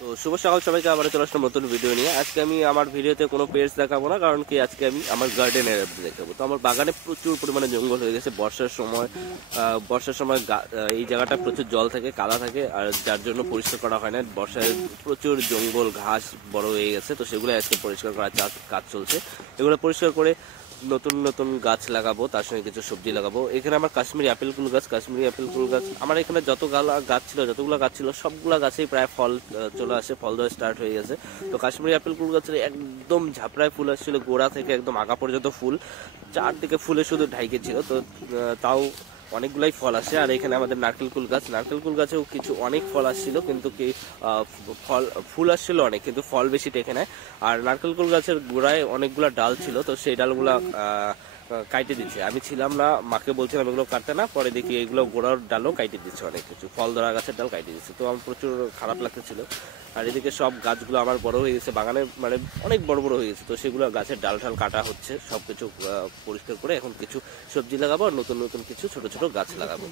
তো শুভ সকাল সবাইকে, আবার চলে আসলাম নতুন ভিডিও নিয়ে। আজকে আমি আমার ভিডিওতে কোনো পেজ দেখাবো না, কারণ কি আজকে আমি আমার গার্ডেনের দেখাবো। তো আমার বাগানে প্রচুর পরিমাণে জঙ্গল হয়ে গেছে বর্ষার সময় এই জায়গাটা প্রচুর জল থাকে, কাদা থাকে, আর যার জন্য পরিষ্কার করা হয় না। বর্ষায় প্রচুর জঙ্গল ঘাস বড় হয়ে গেছে, তো সেগুলো আজকে পরিষ্কার করার কাজ চলছে। এগুলো পরিষ্কার করে নতুন নতুন গাছ লাগাবো, তার সঙ্গে কিছু সবজি লাগাবো। এখানে আমার কাশ্মীরি আপেল কুল গাছ আমার এখানে যতগুলো গাছ ছিল সবগুলা গাছেই প্রায় ফল চলে আসে, ফল দেওয়া স্টার্ট হয়ে গেছে। তো কাশ্মীরি আপেল কুল গাছের একদম ঝাপড়ায় ফুল আসছিল, গোড়া থেকে একদম আগা পর্যন্ত ফুল, চারদিকে ফুলে শুধু ঢাইকে ছিল। তো তাও অনেকগুলাই ফল আসে। আর এখানে আমাদের নারকেল কুল গাছেও অনেক ফল আসছিল, কিন্তু কি ফুল আসছিল অনেক, কিন্তু ফল বেশি টেকে নেয়। আর নারকেল কুল গাছের গোড়ায় অনেকগুলা ডাল ছিল, তো সেই ডালগুলা কাইটে দিচ্ছে। আমি ছিলাম না, মাকে বলছিলাম এগুলো কাটতে না, পরে দেখি এগুলো গোড়ার ডালও কাইটে দিচ্ছে, অনেক কিছু ফল ধরা গাছের ডাল কাইটে দিচ্ছে। তো আমার প্রচুর খারাপ লাগতেছিল। আর এদিকে সব গাছগুলো আমার বড় হয়ে গেছে, বাগানে মানে অনেক বড় বড় হয়ে গেছে। তো সেগুলো গাছের ডাল কাটা হচ্ছে, সবকিছু পরিষ্কার করে এখন কিছু সবজি লাগাবো আর নতুন নতুন কিছু ছোট ছোট গাছ লাগাবো।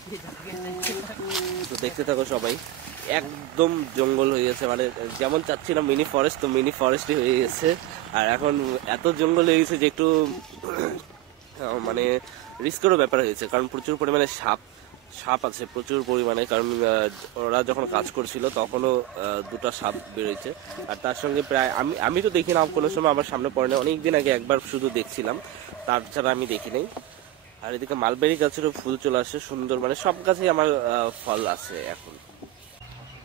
তো দেখতে থাকো সবাই। একদম জঙ্গল হয়ে গেছে, মানে যেমন চাচ্ছিলাম মিনি ফরেস্ট, তো মিনি ফরেস্টই হয়ে গেছে। আর এখন এত জঙ্গল হয়ে গেছে যে একটু মানে রিস্কেরও ব্যাপার হয়েছে, কারণ প্রচুর পরিমাণে সাপ আছে প্রচুর পরিমাণে। কারণ ওরা যখন কাজ করছিল তখনও দুটো সাপ বেরোয়েছে। আর তার সঙ্গে প্রায় আমি তো দেখি না কোনো সময়, আমার সামনে পড়ে না। অনেকদিন আগে একবার শুধু দেখছিলাম, তাছাড়া আমি দেখি নাই। আর এদিকে মালবেরি গাছেরও ফুল চলে আসে সুন্দর, মানে সব গাছেই আমার ফল আছে এখন।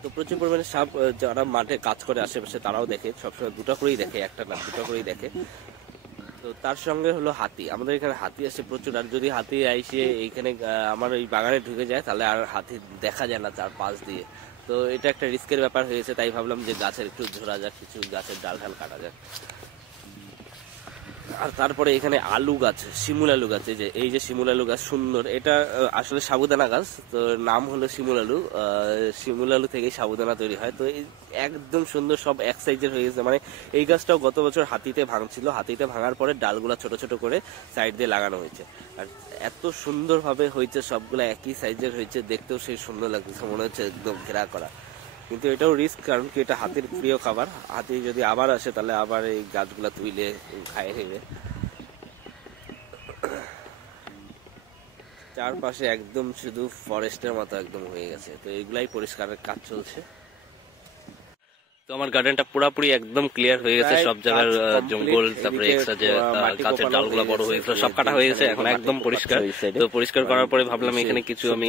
তো প্রচুর পরিমাণে সাপ যারা মাঠে কাজ করে আশেপাশে তারাও দেখে, সবসময় দুটো করেই দেখে, একটা না দুটো করেই দেখে। তো তার সঙ্গে হলো হাতি, আমাদের এখানে হাতি আসে প্রচুর। আর যদি হাতি আইসে এইখানে আমার এই বাগানে ঢুকে যায়, তাহলে আর হাতি দেখা যায় না তার পাশ দিয়ে। তো এটা একটা রিস্কের ব্যাপার হয়েছে, তাই ভাবলাম যে গাছের একটু ঝোরা যাক, কিছু গাছের ডাল কাটা যাক। আর তারপরে এখানে আলু গাছ, শিমুল আলু গাছ, এই যে শিমুল আলু গাছ সুন্দর। এটা আসলে সাবুদানা গাছ, তো নাম হলো শিমুল আলু। শিমুল আলু থেকে সাবুদানা তৈরি হয়। তো একদম সুন্দর, সব এক সাইজের হয়ে গেছে। মানে এই গাছটাও গত বছর হাতিতে ভাঙছিল, হাতিতে ভাঙার পরে ডালগুলা ছোট ছোট করে সাইড দিয়ে লাগানো হয়েছে। আর এত সুন্দরভাবে হয়েছে, সবগুলা একই সাইজের হয়েছে, দেখতেও সেই সুন্দর লাগছে, মনে হচ্ছে একদম ঘেরা করা। কিন্তু এটাও রিস্ক, কারণ কি এটা হাতির প্রিয় খাবার। হাতি যদি আবার আসে তাহলে আবার এই গাছগুলা তুইলে খায় নেবে। চারপাশে একদম শুধু ফরেস্টের মতো একদম হয়ে গেছে। তো এগুলাই পরিষ্কারের কাজ চলছে। তো আমার গার্ডেনটা পুরাপুরি একদম ক্লিয়ার হয়ে গেছে, সব জায়গার জঙ্গল, তারপরে এক্সট্রা যে গাছের ডালগুলো বড় হয়ে গেছিল সব কাটা হয়ে গেছে, এখন একদম পরিষ্কার। তো পরিষ্কার করার পরে ভাবলাম এখানে কিছু আমি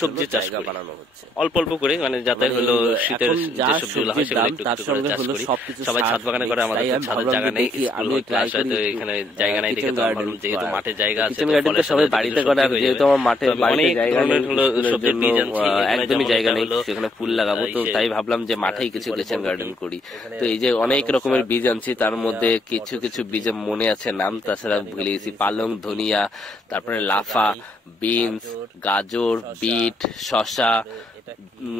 সবজি চাষ বানানো হচ্ছে অল্প অল্প করে, মানে যাতে হলো শীতের যে সবজিগুলো হয় সেগুলো একটু একটু করে চাষ করি। সবাই ছাদ বাগানে করে, আমাদের ছাদের জায়গা নেই, স্কুল ক্লাস হয়, তো এখানে জায়গা নেই দেখে তো ভাবলাম যেহেতু মাঠে জায়গা আছে, সবাই বাড়িতে করে, যেহেতু আমার মাঠে অনেক ধরনের হলো সবজির বীজ আনছি, একদমই জায়গা নেই সেখানে ফুল লাগাবো। তো তাই ভাবলাম যে মাঠেই কিছু কিচেন গার্ডেন করি। তো এই যে অনেক রকমের বীজ আনছি, তার মধ্যে কিছু কিছু বীজ মনে আছে নাম, তাছাড়া ভুলে গেছি। পালং, ধনিয়া, তারপরে লাফা, বিনস, গাজর, বিট, শসা,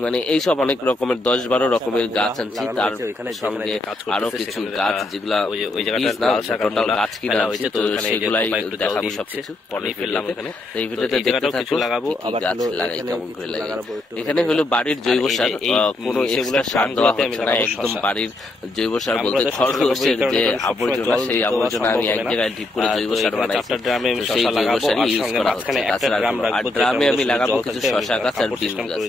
মানে এইসব অনেক রকমের 10-12 রকমের গাছ আনছি। তার সঙ্গে আরো কিছু গাছ যেগুলা ওই জায়গাটা গাছ কিনা হয়েছে, তো সেগুলাই দেখাবো সবকিছু পরে ফেললাম এখানে। এই ভিডিওতে জায়গাটাও কিছু লাগাবো, আবার গাছ লাগাই কেমন করে লাগাবো। এখানে হলো বাড়ির জৈব সার, কোনো এক্সট্রা সার দেওয়া হচ্ছে না, একদম বাড়ির জৈব সার বলতে খরগোশের যে আবর্জনা, সেই আবর্জনা আমি এক জায়গায় ঢিপ করে জৈব সার বানাইছি। সেই জৈব সারই ইউজ করা হচ্ছে। তাছাড়া ড্রামে আমি লাগাবো কিছু শসা গাছ আর বিন গাছ।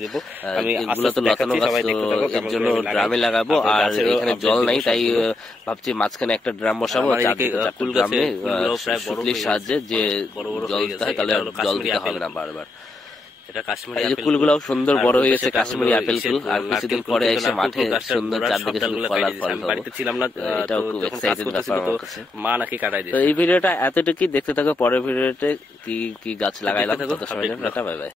এগুলো তো লতানো গাছ, তো এর জন্য ড্রামে লাগাবো। আর এখানে জল নাই, তাই ভাবছি মাঝখানে একটা ড্রাম বসাবো, ড্রামে সুতলির সাহায্যে যে জল দিতে হয়, তাহলে জল দিতে হবে না বারবার। ফুলগুলাও সুন্দর বড় হয়ে গেছে, কাশ্মীরি আপেল ফুল। আর কিছুদিন পরে এসে মাঠে সুন্দর চারদিকে শুধু ফল আর ফল। বাড়িতে ছিলাম না, এটাও খুব এক্সাইটেড ব্যাপার আমার কাছে। মা নাকি কাটাই দিয়েছে। তো এই ভিডিওটা এতটুকুই, দেখতে থাকো পরের ভিডিওতে কি কি গাছ লাগাইলাম। Bye bye.